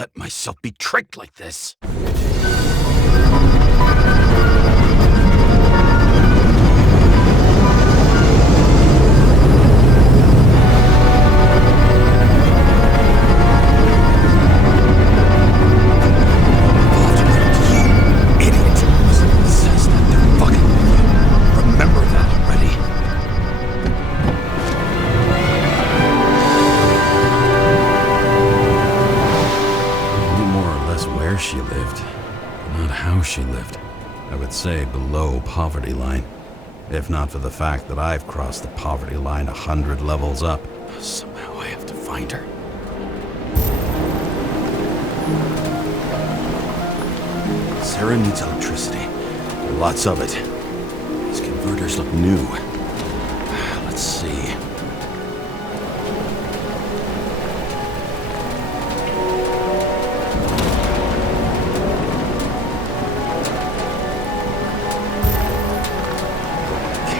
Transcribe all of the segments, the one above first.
let myself be tricked like this. She lived, not how she lived. I would say below poverty line, if not for the fact that I've crossed the poverty line 100 levels up. Somehow I have to find her. Sarah needs electricity. Lots of it. These converters look new. Let's see.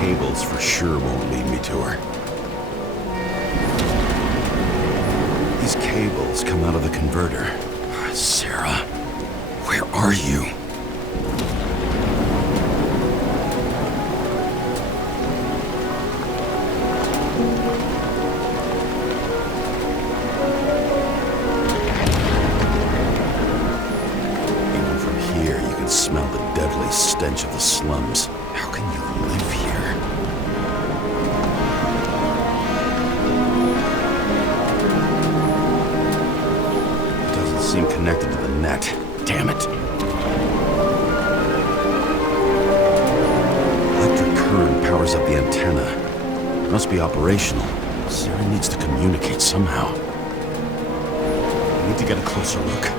Cables for sure won't lead me to her. These cables come out of the converter. Sarah, where are you? Even from here, you can smell the deadly stench of the slums. How can you live here? Seem connected to the net. Damn it. Electric current powers up the antenna. It must be operational. Sarah needs to communicate somehow. I need to get a closer look.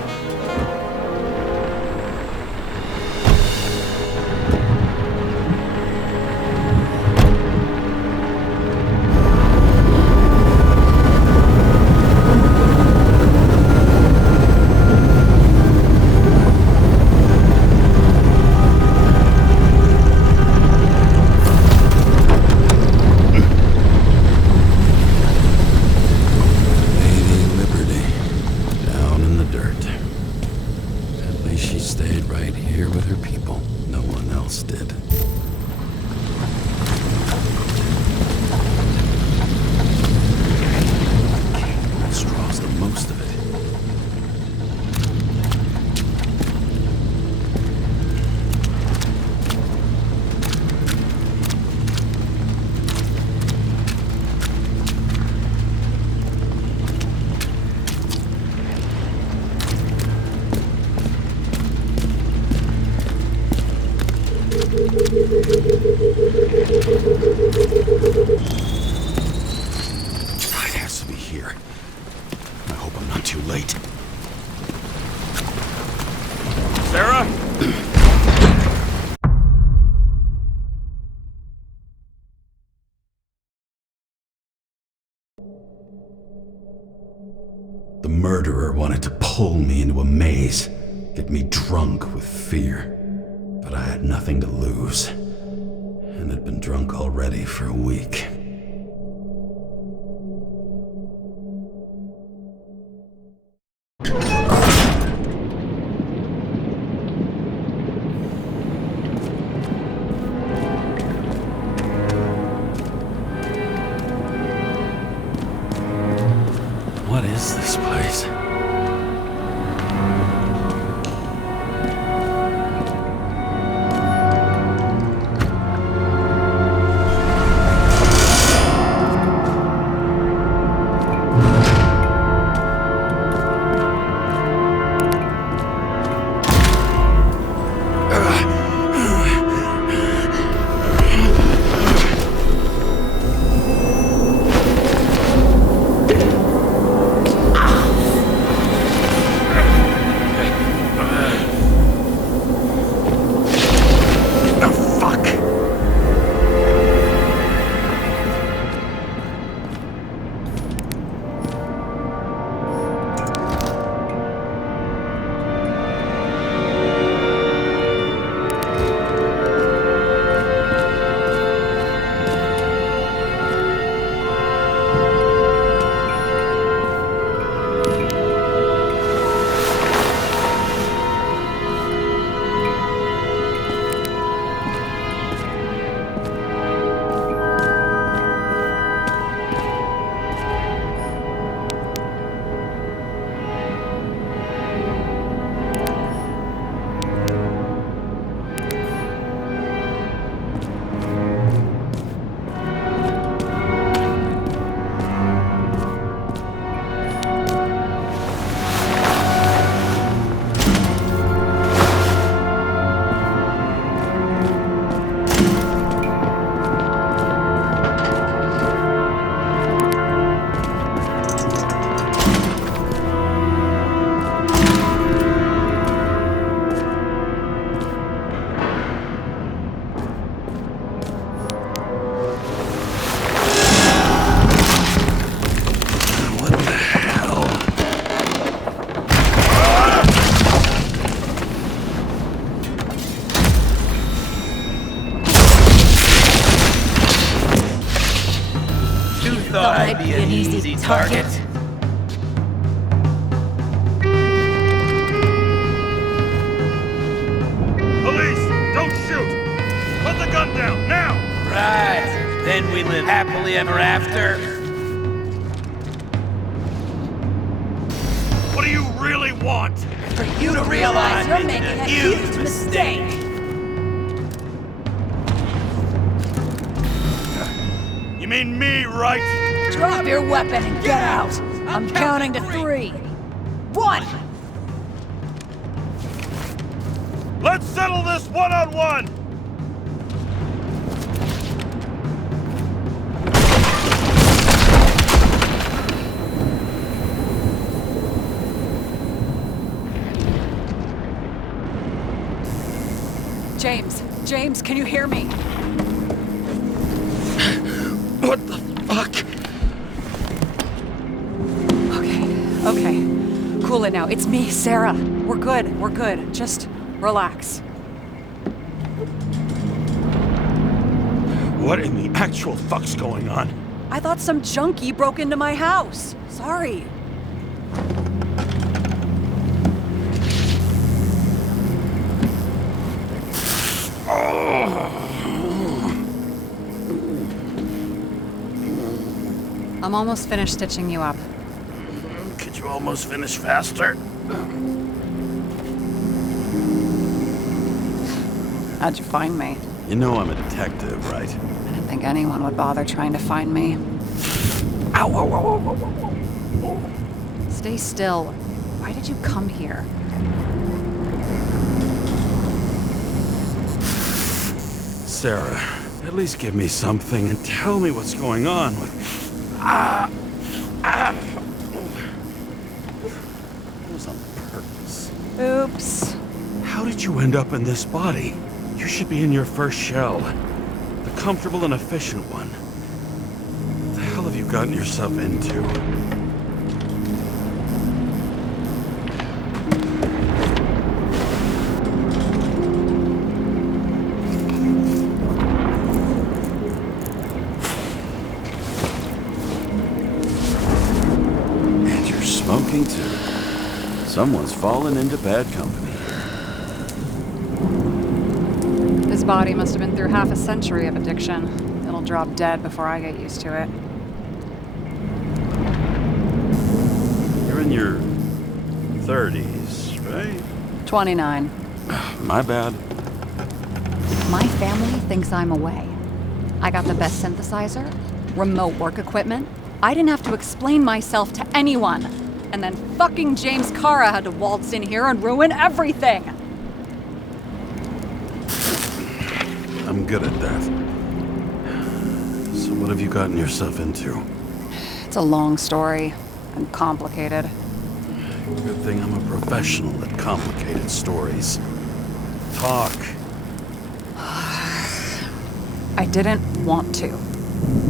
It has to be here. I hope I'm not too late. Sarah? The murderer wanted to pull me into a maze, get me drunk with fear. But I had nothing to lose, and had been drunk already for a week. What is this place? I'd be an easy target. Police, don't shoot! Put the gun down, now! Right. Then we live happily ever after. What do you really want? For you to realize You're making a huge mistake. You mean me, right? Drop your weapon and get out. I'm counting to 3. 1. Let's settle this one-on-one! James, can you hear me? What the fuck? Okay. Cool it now. It's me, Sarah. We're good. Just relax. What in the actual fuck's going on? I thought some junkie broke into my house. Sorry. I'm almost finished stitching you up. Could you almost finish faster? How'd you find me? You know I'm a detective, right? I didn't think anyone would bother trying to find me. Ow, ow, ow, ow, ow. Stay still. Why did you come here? Sarah, at least give me something and tell me what's going on with... It was on purpose. Oops. How did you end up in this body? You should be in your first shell. The comfortable and efficient one. What the hell have you gotten yourself into? And you're smoking too. Someone's fallen into bad company. His body must have been through half a century of addiction. It'll drop dead before I get used to it. You're in your 30s, right? 29. My bad. My family thinks I'm away. I got the best synthesizer, remote work equipment. I didn't have to explain myself to anyone. And then fucking James Kara had to waltz in here and ruin everything. I'm good at that. So what have you gotten yourself into? It's a long story and complicated. Good thing I'm a professional at complicated stories. Talk. I didn't want to,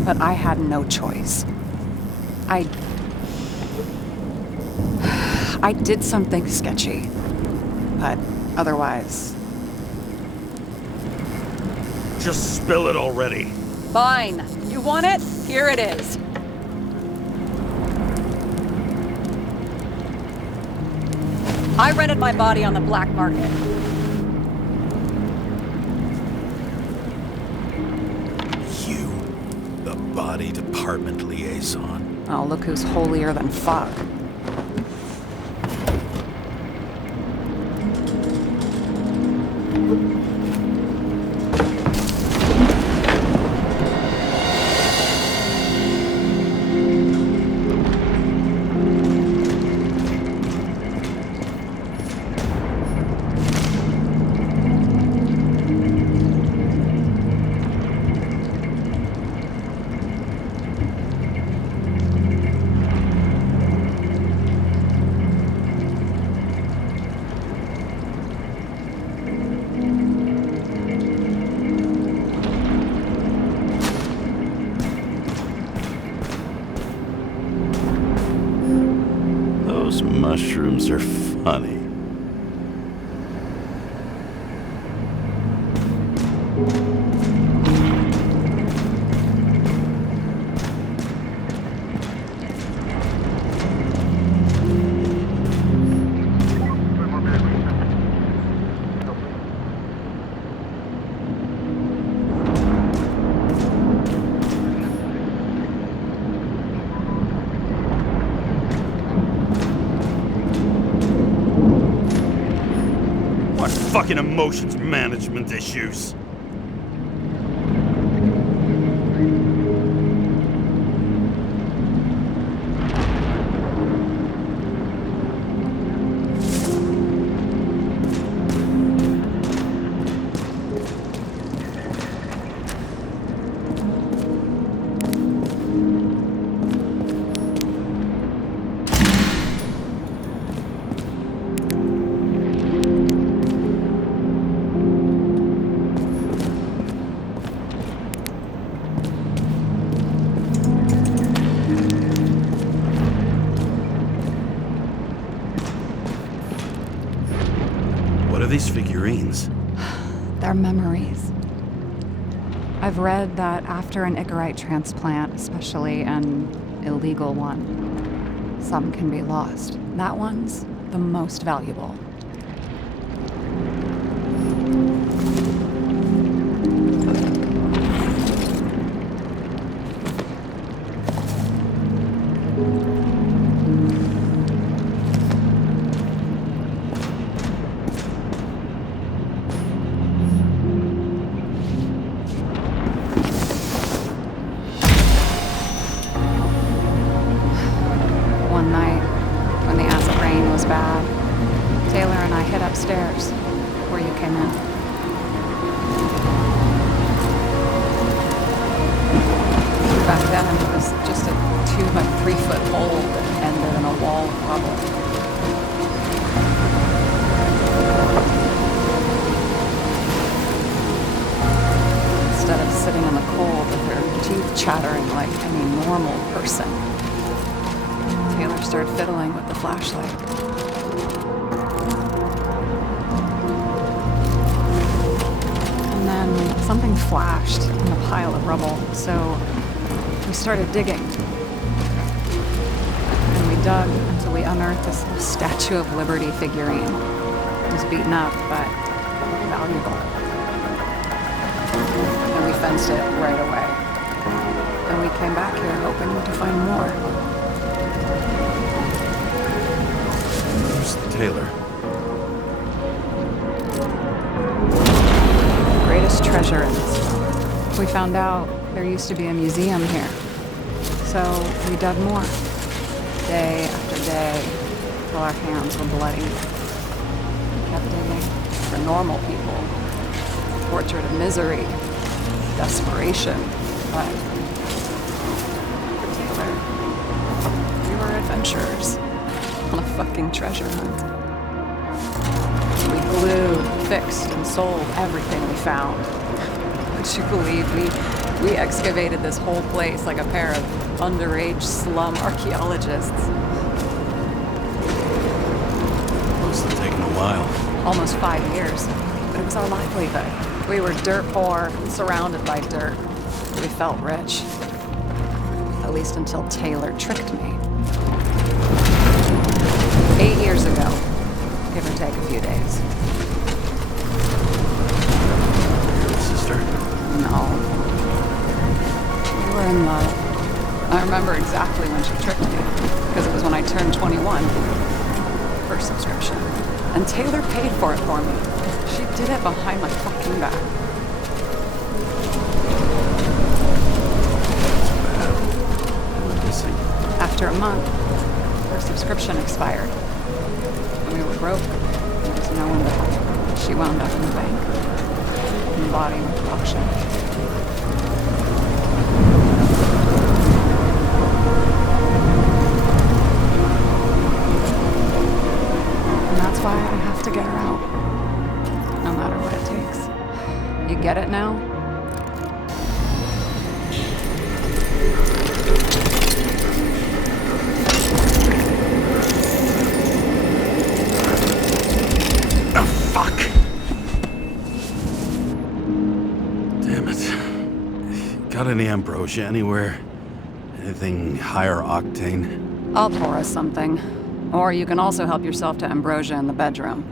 but I had no choice. I did something sketchy, but otherwise... Just spill it already. Fine. You want it? Here it is. I rented my body on the black market. You, the body department liaison. Oh, look who's holier than fuck. Those mushrooms are funny. fucking emotions management issues. What are these figurines? They're memories. I've read that after an Icarite transplant, especially an illegal one, some can be lost. That one's the most valuable. One night, when the acid rain was bad, Taylor and I hid upstairs, where you came in. Back then, it was just a 2 by 3 foot hole that ended in a wall of rubble. Instead of sitting in the cold with her teeth chattering like any normal person, Taylor started fiddling with the flashlight. And then something flashed in the pile of rubble, so we started digging. And we dug until we unearthed this little Statue of Liberty figurine. It was beaten up, but valuable. And we fenced it right away. And we came back here hoping to find more. Where's Taylor? Greatest treasure in this town. We found out there used to be a museum here. So we dug more. Day after day, till our hands were bloody. We kept digging for normal people. Portrait of misery, desperation, but for Taylor, we were adventurers on a fucking treasure hunt. We glued, fixed, and sold everything we found. Would you believe we excavated this whole place like a pair of underage slum archaeologists? Must have taken a while. Almost 5 years, but it was our livelihood. We were dirt poor, surrounded by dirt. We felt rich. At least until Taylor tricked me. 8 years ago, give or take a few days. Sister? No. We were in love. I remember exactly when she tricked me, because it was when I turned 21. First subscription. And Taylor paid for it for me. She did it behind my fucking back. We're missing. After a month, her subscription expired. When we were broke, there was no one to help. She wound up in the bank. And the body went to auction. And that's why I have to get her out. No matter what it takes. You get it now? Oh, fuck! Damn it. Got any ambrosia anywhere? Anything higher octane? I'll pour us something. Or you can also help yourself to ambrosia in the bedroom.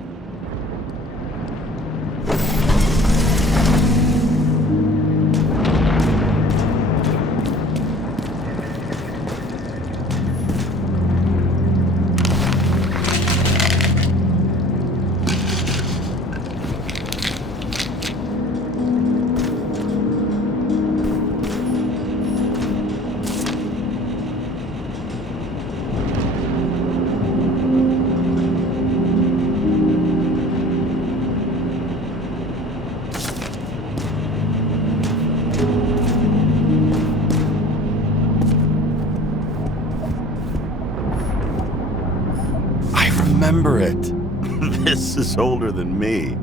it. This is older than me.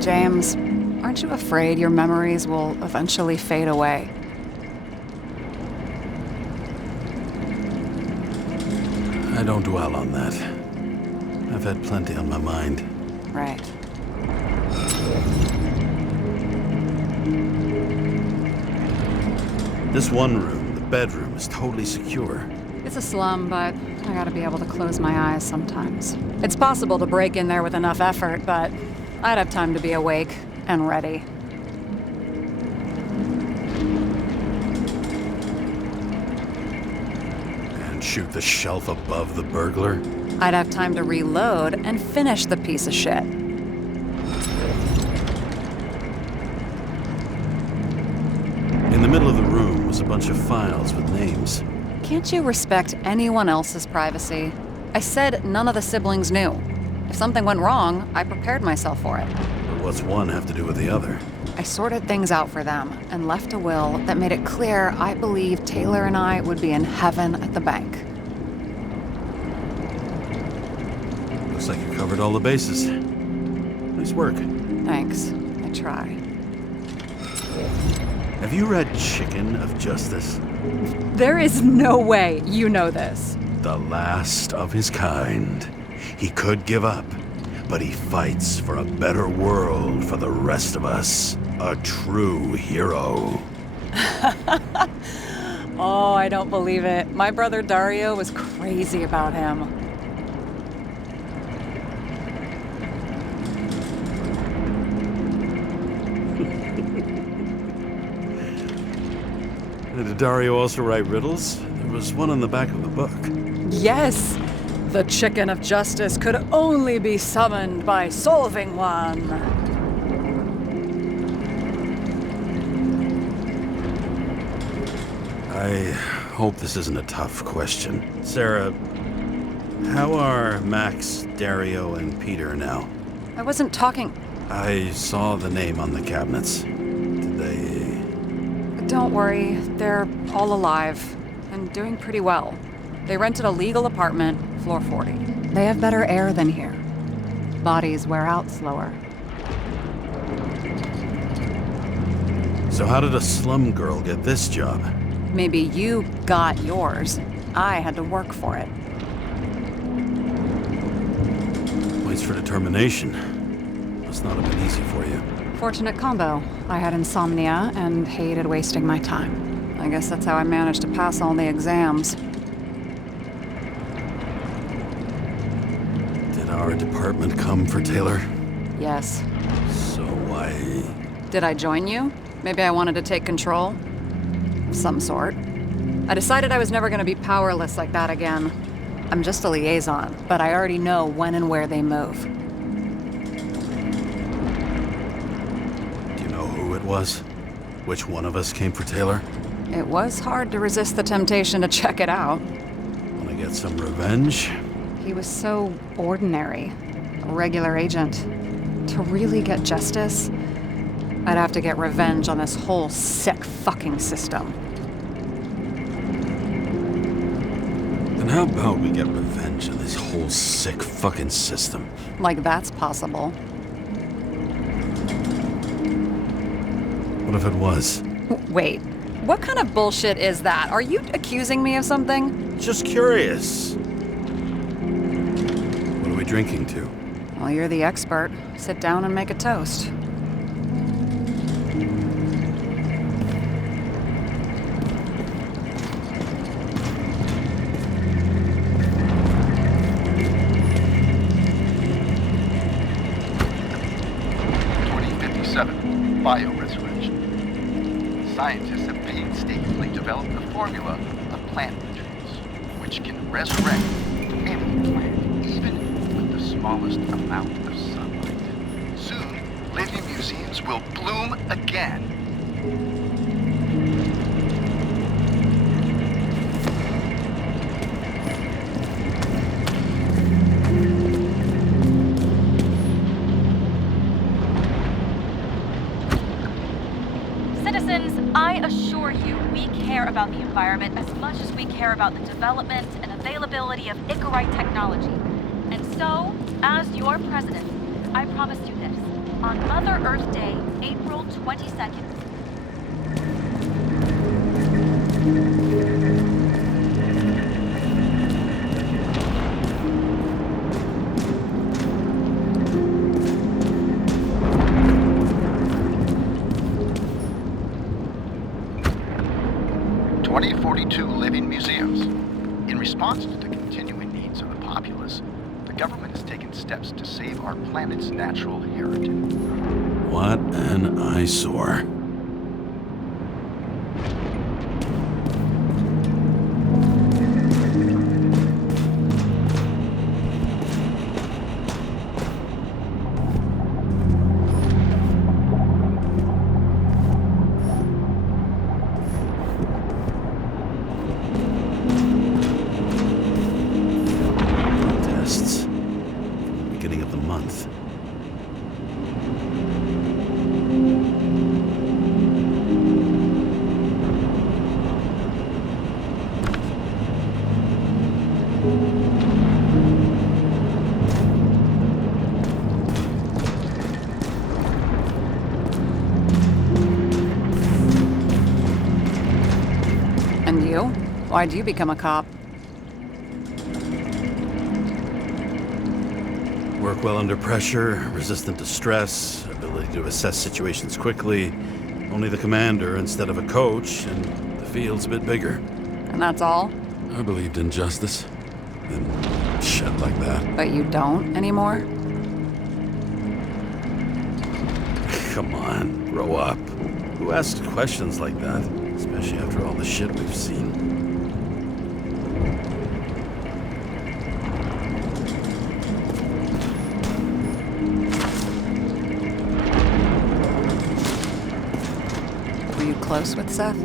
James, aren't you afraid your memories will eventually fade away? I don't dwell on that. I've had plenty on my mind. Right. This one room, the bedroom, is totally secure. It's a slum, but I gotta be able to close my eyes sometimes. It's possible to break in there with enough effort, but I'd have time to be awake and ready. And shoot the shelf above the burglar? I'd have time to reload and finish the piece of shit. In the middle of the room was a bunch of files with names. Can't you respect anyone else's privacy? I said none of the siblings knew. If something went wrong, I prepared myself for it. But what's one have to do with the other? I sorted things out for them and left a will that made it clear I believed Taylor and I would be in heaven at the bank. Looks like you covered all the bases. Nice work. Thanks. I try. Have you read Chicken of Justice? There is no way you know this. The last of his kind. He could give up, but he fights for a better world for the rest of us. A true hero. Oh, I don't believe it. My brother Dario was crazy about him. Did Dario also write riddles? There was one on the back of the book. Yes! The Chicken of Justice could only be summoned by solving one. I hope this isn't a tough question. Sarah, how are Max, Dario, and Peter now? I wasn't talking... I saw the name on the cabinets. Did they... Don't worry, they're all alive and doing pretty well. They rented a legal apartment, floor 40. They have better air than here. Bodies wear out slower. So how did a slum girl get this job? Maybe you got yours. I had to work for it. Points for determination. Must not have been easy for you. Fortunate combo. I had insomnia and hated wasting my time. I guess that's how I managed to pass all the exams. Did our department come for Taylor? Yes. So why... Did I join you? Maybe I wanted to take control? Of some sort. I decided I was never going to be powerless like that again. I'm just a liaison, but I already know when and where they move. Do you know who it was? Which one of us came for Taylor? It was hard to resist the temptation to check it out. Wanna get some revenge? He was so ordinary. A regular agent. To really get justice, I'd have to get revenge on this whole sick fucking system. Then how about we get revenge on this whole sick fucking system? Like that's possible. What if it was? Wait, what kind of bullshit is that? Are you accusing me of something? Just curious. What are we drinking to? Well, you're the expert. Sit down and make a toast. Bioresurrection. Scientists have painstakingly developed a formula of plant nutrients which can resurrect any plant, even with the smallest amount of sunlight. Soon, living museums will bloom again. Citizens, I assure you we care about the environment as much as we care about the development and availability of Icarite technology. And so, as your president, I promise you this. On Mother Earth Day, April 22nd, living museums. In response to the continuing needs of the populace, the government has taken steps to save our planet's natural heritage. What an eyesore. And you? Why'd you become a cop? Work well under pressure, resistant to stress, ability to assess situations quickly. Only the commander instead of a coach, and the field's a bit bigger. And that's all? I believed in justice. And shit like that. But you don't anymore? Come on, grow up. Who asks questions like that? Especially after all the shit we've seen. Were you close with Seth?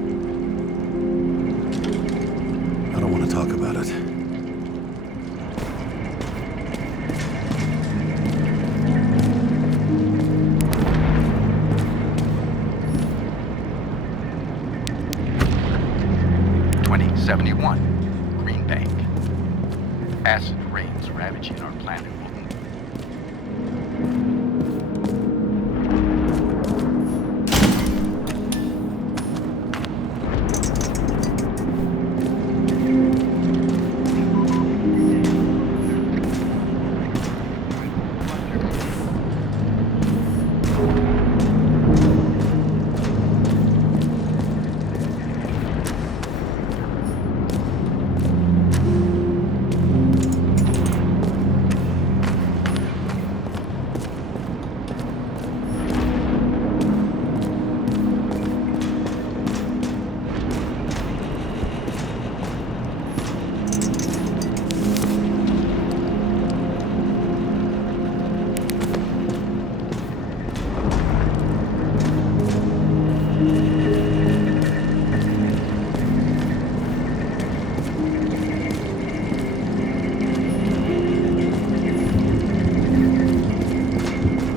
I don't want to talk about it. Green Bank. Acid rains ravaging our planet.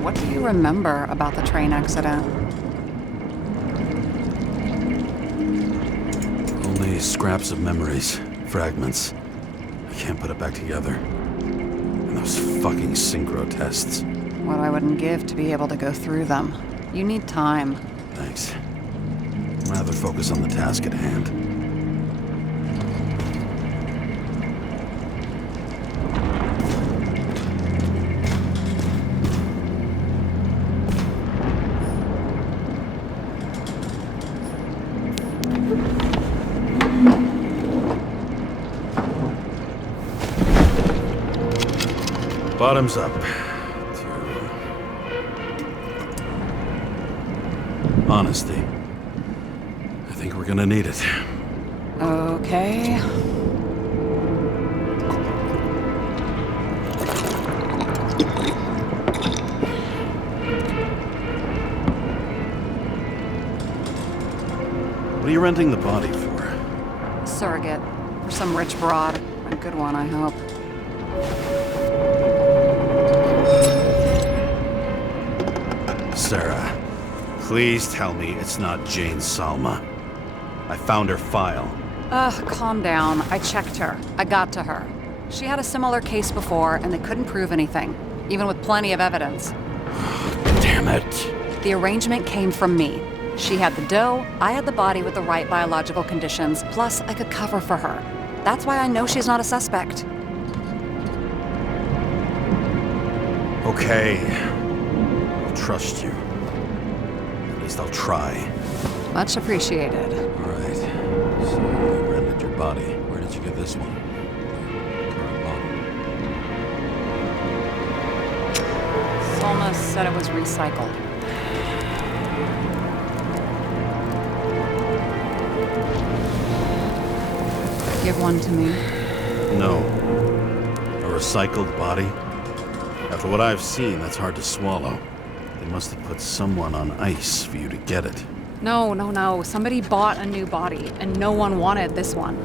What do you remember about the train accident? Only scraps of memories, fragments. I can't put it back together. And those fucking synchro tests. What I wouldn't give to be able to go through them. You need time. Thanks. I'd rather focus on the task at hand. Bottoms up. Honesty. I think we're gonna need it. Okay. What are you renting the body for? Surrogate. For some rich broad. A good one, I hope. Sarah, please tell me it's not Jane Salma. I found her file. Calm down. I checked her. I got to her. She had a similar case before, and they couldn't prove anything, even with plenty of evidence. Damn it. The arrangement came from me. She had the dough, I had the body with the right biological conditions, plus I could cover for her. That's why I know she's not a suspect. Okay. I'll trust you. At least I'll try. Much appreciated. All right. So you rented your body. Where did you get this one? Current model. Salma said it was recycled. Give one to me. No. A recycled body? After what I've seen, that's hard to swallow. They must have put someone on ice for you to get it. No. Somebody bought a new body, and no one wanted this one.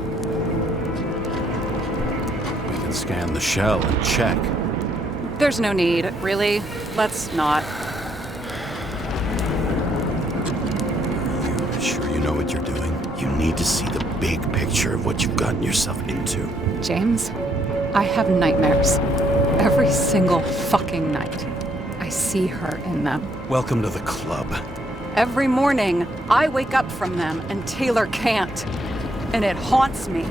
We can scan the shell and check. There's no need, really. Let's not. Are you sure you know what you're doing? You need to see the big picture of what you've gotten yourself into. James, I have nightmares. Every single fucking night. I see her in them. Welcome to the club. Every morning, I wake up from them and Taylor can't. And it haunts me.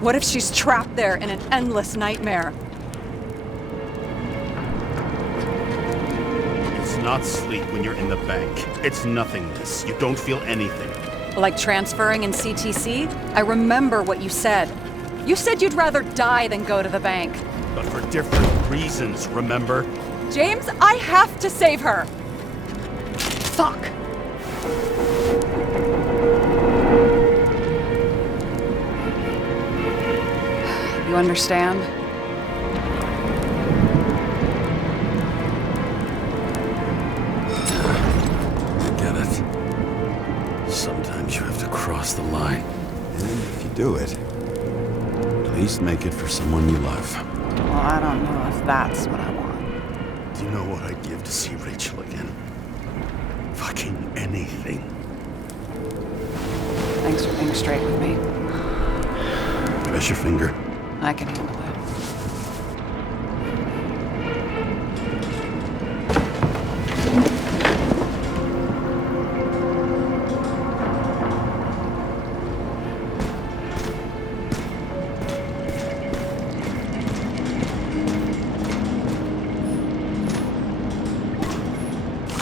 What if she's trapped there in an endless nightmare? It's not sleep when you're in the bank. It's nothingness. You don't feel anything. Like transferring in CTC? I remember what you said. You said you'd rather die than go to the bank. But for different reasons, remember? James, I have to save her! Fuck! You understand? I get it. Sometimes you have to cross the line. And if you do it, at least make it for someone you love. Well, I don't know if that's what I want. Do you know what I'd give to see Rachel again? Fucking anything. Thanks for being straight with me. Press your finger. I can handle it.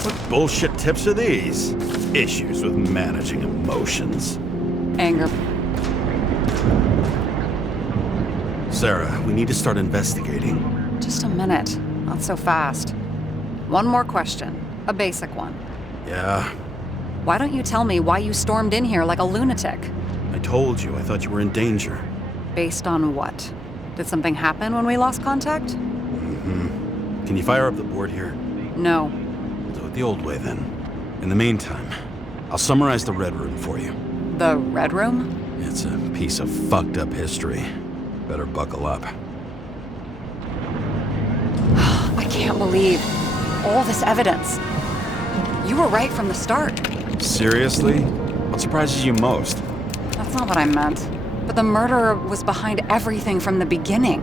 What bullshit tips are these? Issues with managing emotions. Anger. Sarah, we need to start investigating. Just a minute. Not so fast. One more question. A basic one. Yeah, Why don't you tell me why you stormed in here like a lunatic? I told you. I thought you were in danger. Based on what? Did something happen when we lost contact? Can you fire up the board here? No. We'll do it the old way then. In the meantime, I'll summarize the Red Room for you. The Red Room? It's a piece of fucked up history. Better buckle up. I can't believe all this evidence. You were right from the start. Seriously? What surprises you most? That's not what I meant. But the murderer was behind everything from the beginning.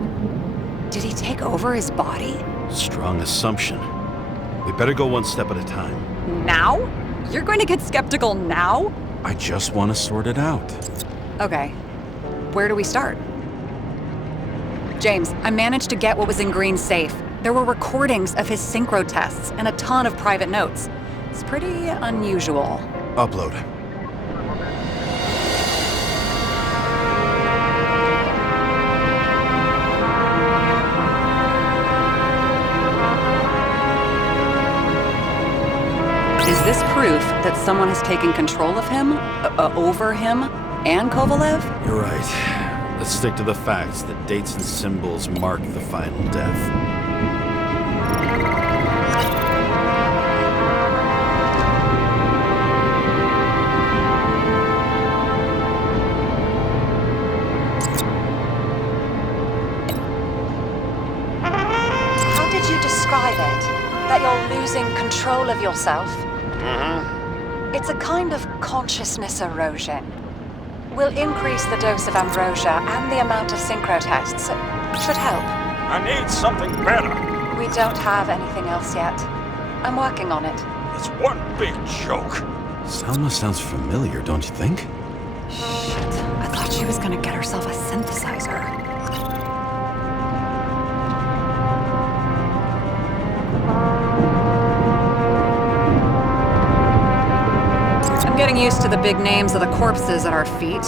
Did he take over his body? Strong assumption. We better go one step at a time. Now? You're going to get skeptical now? I just want to sort it out. Okay. Where do we start? James, I managed to get what was in Green's safe. There were recordings of his synchro tests and a ton of private notes. It's pretty unusual. Upload. Is this proof that someone has taken control of him, over him, and Kovalev? You're right. Let's stick to the facts. The dates and symbols mark the final death. How did you describe it? That you're losing control of yourself? It's a kind of consciousness erosion. We'll increase the dose of ambrosia and the amount of synchro tests. Should help. I need something better. We don't have anything else yet. I'm working on it. It's one big joke. Selma sounds familiar, don't you think? Shit. I thought she was gonna get herself a synthesizer. I'm getting used to the big names of the corpses at our feet.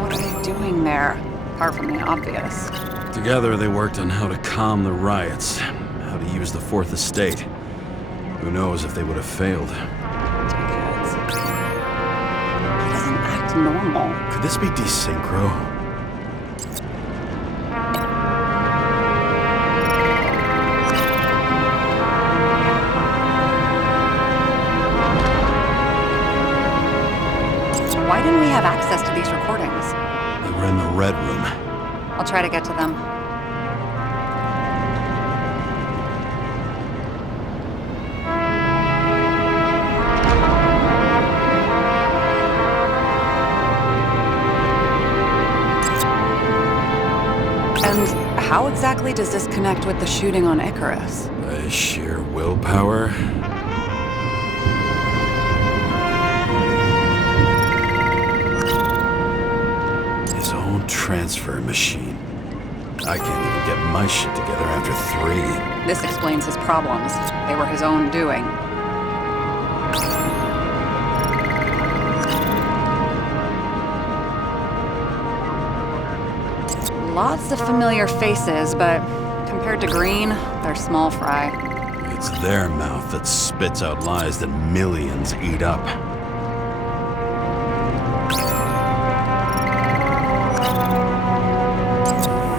What are they doing there? Apart from the obvious. Together, they worked on how to calm the riots, how to use the Fourth Estate. Who knows if they would have failed. Kids. He doesn't act normal. Could this be desynchro? Why didn't we have access to these recordings? They were in the Red Room. I'll try to get to them. And how exactly does this connect with the shooting on Icarus? By sheer willpower? His own transfer machine. I can't even get my shit together after 3. This explains his problems. They were his own doing. Lots of familiar faces, but compared to Green, they're small fry. It's their mouth that spits out lies that millions eat up.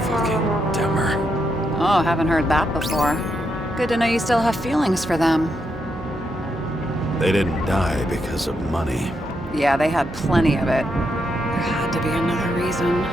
Fucking Demmer. Oh, haven't heard that before. Good to know you still have feelings for them. They didn't die because of money. Yeah, they had plenty of it. There had to be another reason.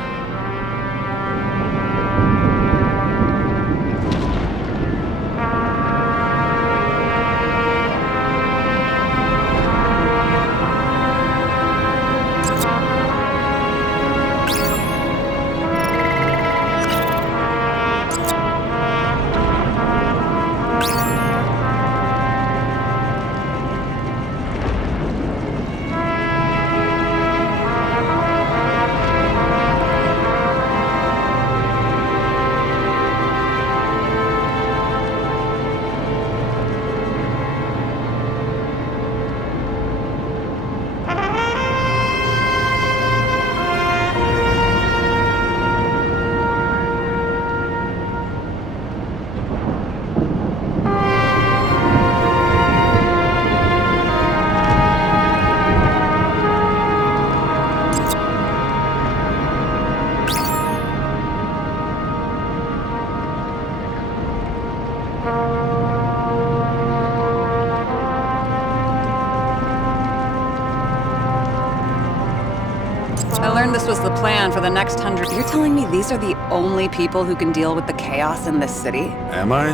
I learned this was the plan for the next 100. You're telling me these are the only people who can deal with the chaos in this city? Am I?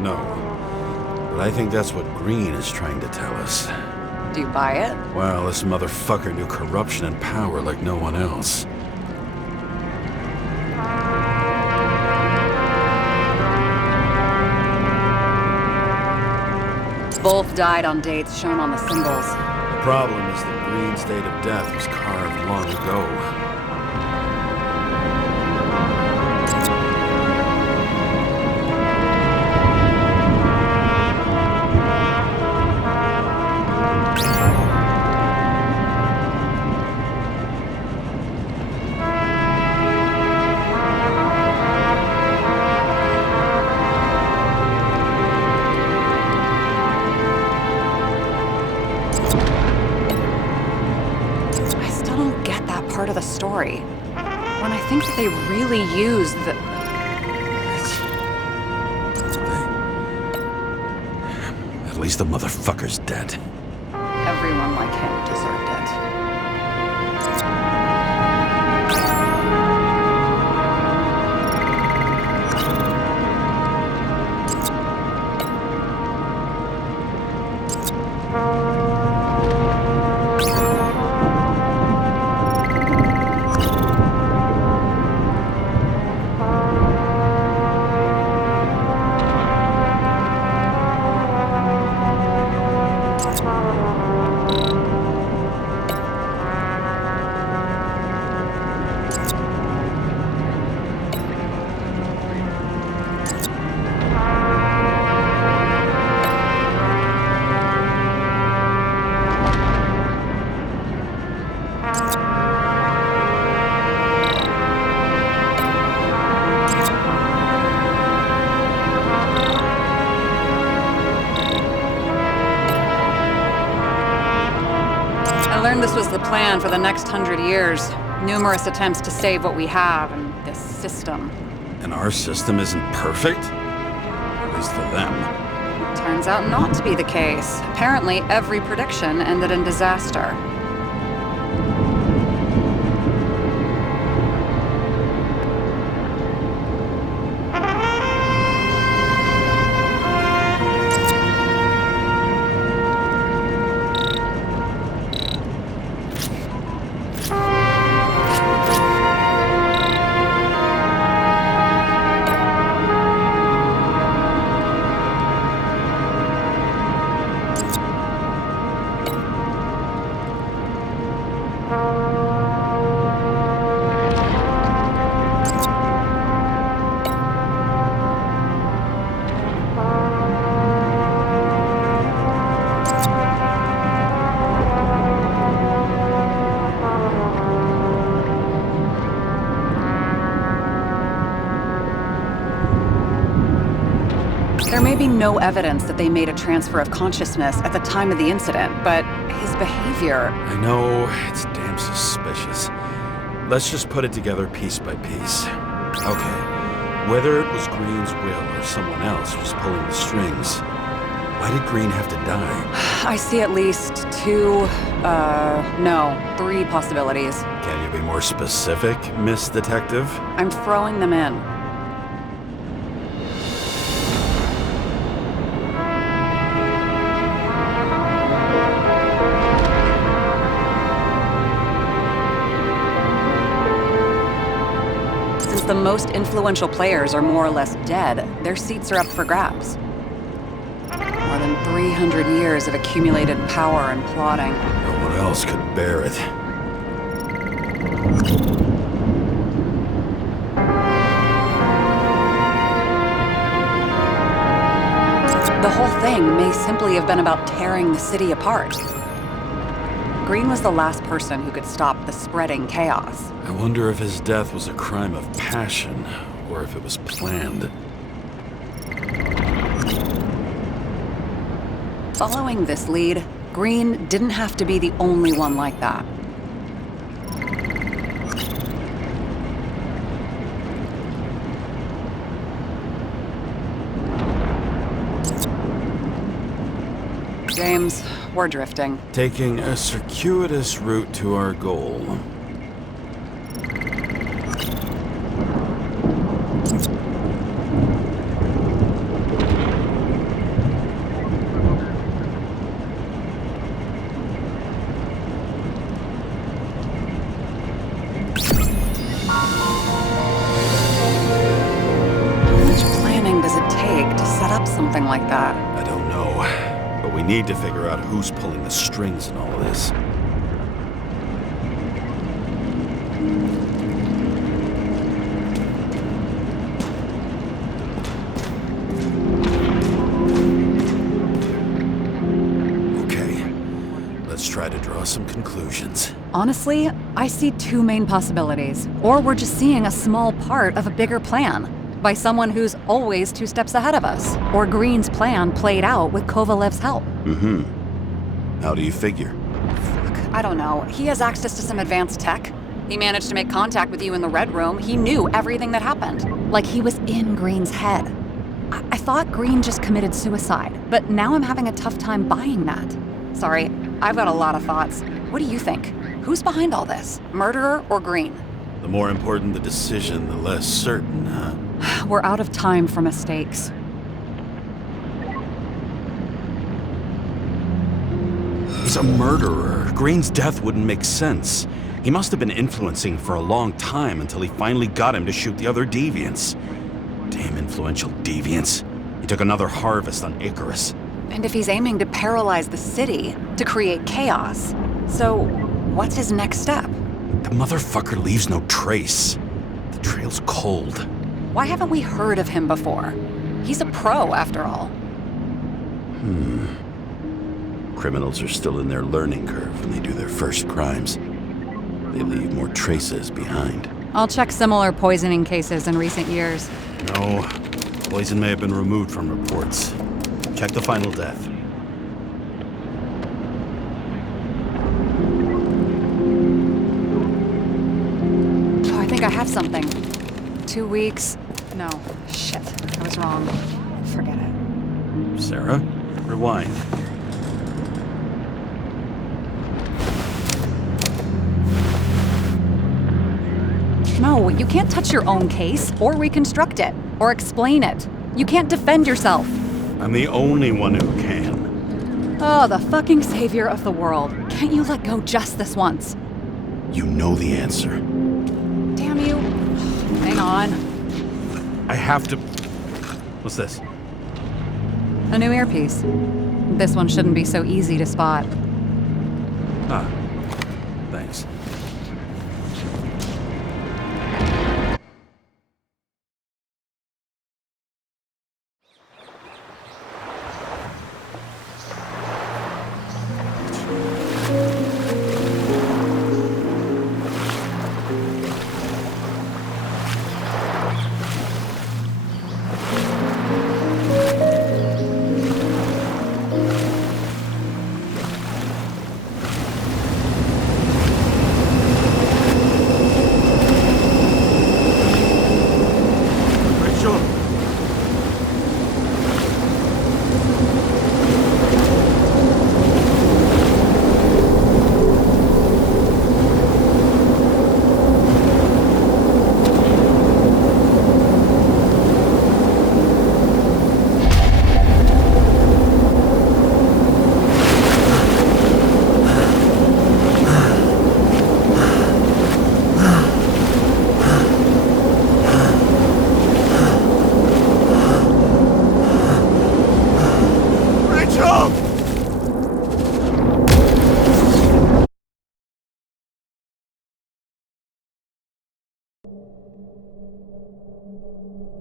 No. But I think that's what Green is trying to tell us. Do you buy it? Well, this motherfucker knew corruption and power like no one else. Both died on dates shown on the symbols. The problem is that Green's date of death was carved long ago. Part of the story. When I think that they really use the... At least the motherfucker's dead. Everyone like him deserved it. I learned this was the plan for the next 100 years. Numerous attempts to save what we have in this system. And our system isn't perfect? At least for them. Turns out not to be the case. Apparently, every prediction ended in disaster. There may be no evidence that they made a transfer of consciousness at the time of the incident, but his behavior... I know, it's damn suspicious. Let's just put it together piece by piece. Okay, whether it was Green's will or someone else was pulling the strings, why did Green have to die? I see at least three possibilities. Can you be more specific, Miss Detective? I'm throwing them in. The most influential players are more or less dead. Their seats are up for grabs. More than 300 years of accumulated power and plotting. No one else could bear it. The whole thing may simply have been about tearing the city apart. Green was the last person who could stop the spreading chaos. I wonder if his death was a crime of passion, or if it was planned. Following this lead, Green didn't have to be the only one like that. James, we're drifting. Taking a circuitous route to our goal. set up something like that? I don't know, but we need to figure out who's pulling the strings in all of this. Try to draw some conclusions. Honestly, I see two main possibilities. Or we're just seeing a small part of a bigger plan by someone who's always 2 steps ahead of us. Or Green's plan played out with Kovalev's help. How do you figure? Fuck, I don't know. He has access to some advanced tech. He managed to make contact with you in the Red Room. He knew everything that happened. Like he was in Green's head. I thought Green just committed suicide, but now I'm having a tough time buying that. Sorry, I've got a lot of thoughts. What do you think? Who's behind all this? Murderer or Green? The more important the decision, the less certain, huh? We're out of time for mistakes. He's a murderer. Green's death wouldn't make sense. He must have been influencing for a long time until he finally got him to shoot the other deviants. Damn influential deviants. He took another harvest on Icarus. And if he's aiming to paralyze the city, to create chaos, so what's his next step? The motherfucker leaves no trace. The trail's cold. Why haven't we heard of him before? He's a pro, after all. Criminals are still in their learning curve when they do their first crimes. They leave more traces behind. I'll check similar poisoning cases in recent years. No, poison may have been removed from reports. Check the final death. Oh, I think I have something. 2 weeks. No, shit. I was wrong. Forget it. Sarah, rewind. No, you can't touch your own case, or reconstruct it, or explain it. You can't defend yourself. I'm the only one who can. Oh, the fucking savior of the world. Can't you let go just this once? You know the answer. Damn you. Hang on. I have to... What's this? A new earpiece. This one shouldn't be so easy to spot. Ah, thanks.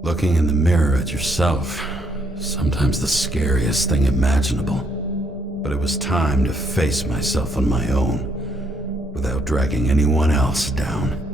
Looking in the mirror at yourself, sometimes the scariest thing imaginable. But it was time to face myself on my own, without dragging anyone else down.